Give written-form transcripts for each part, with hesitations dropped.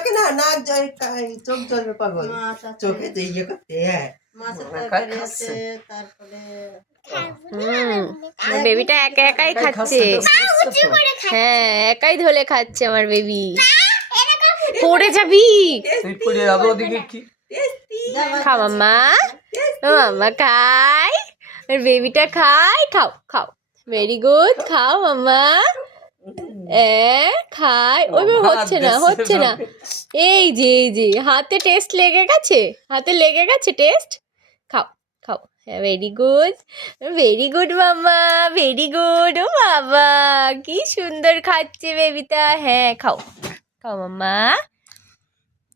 নাকে না নাক চোখ জ্বলবে পাগল চোখে তো ইয়ে করতে তারপরে বেবিটা একা একাই খাচ্ছে। হ্যাঁ একাই ধরে খাচ্ছে আমার বেবি। পড়ে যাবি। খাও মাম্মা, মাম্মা খাই, বেবিটা খাই, খাও খাও, ভেরি গুড, খাও মাম্মা। খাই, ওইভাবে হচ্ছে না হচ্ছে না। এই যে হাতে টেস্ট লেগে গেছে, হাতে লেগে গেছে টেস্ট। খাও খাও, হ্যাঁ ভেরি গুড মাম্মা, ভেরি গুড। ও বাবা কি সুন্দর খাচ্ছে বেবিটা। হ্যাঁ খাও খাও মাম্মা,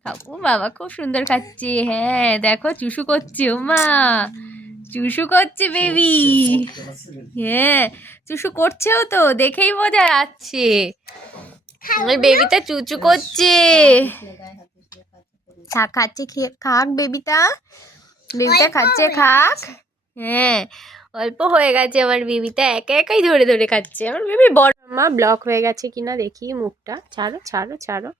খাও। ও বাবা খুব সুন্দর খাচ্ছে। হ্যাঁ দেখো চুষু করছে, ও মা চুষু করছে বেবি। হ্যাঁ চুষু করছেও তো, দেখেই বোঝা যাচ্ছে। আমার বেবিটা চুচু করছে। খাচ্ছে, খাক বেবিটা, বেবিটা খাচ্ছে, খাক। হ্যাঁ অল্প হয়ে গেছে আমার বেবিটা, একা একাই ধরে ধরে খাচ্ছে। আমার বেবি বড়। মা ব্লক হয়ে গেছে কিনা দেখি মুখটা। ছাড়ো ছাড়ো ছাড়ো।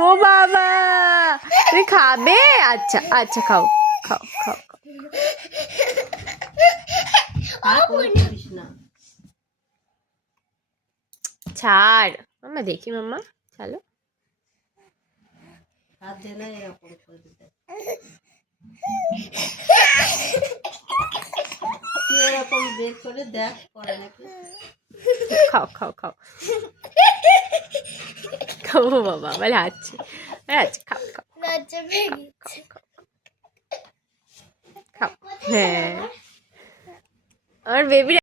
ও বাবা তুই খাবে? আচ্ছা আচ্ছা খাও খাও খাও খাও। ছাড় মাম্মা, দেখি মাম্মা চলো। খাও খাও খাও খাও বাবা, বলে আছে আচ্ছা খাও খাও খাও খাও। হ্যাঁ আমার বেবি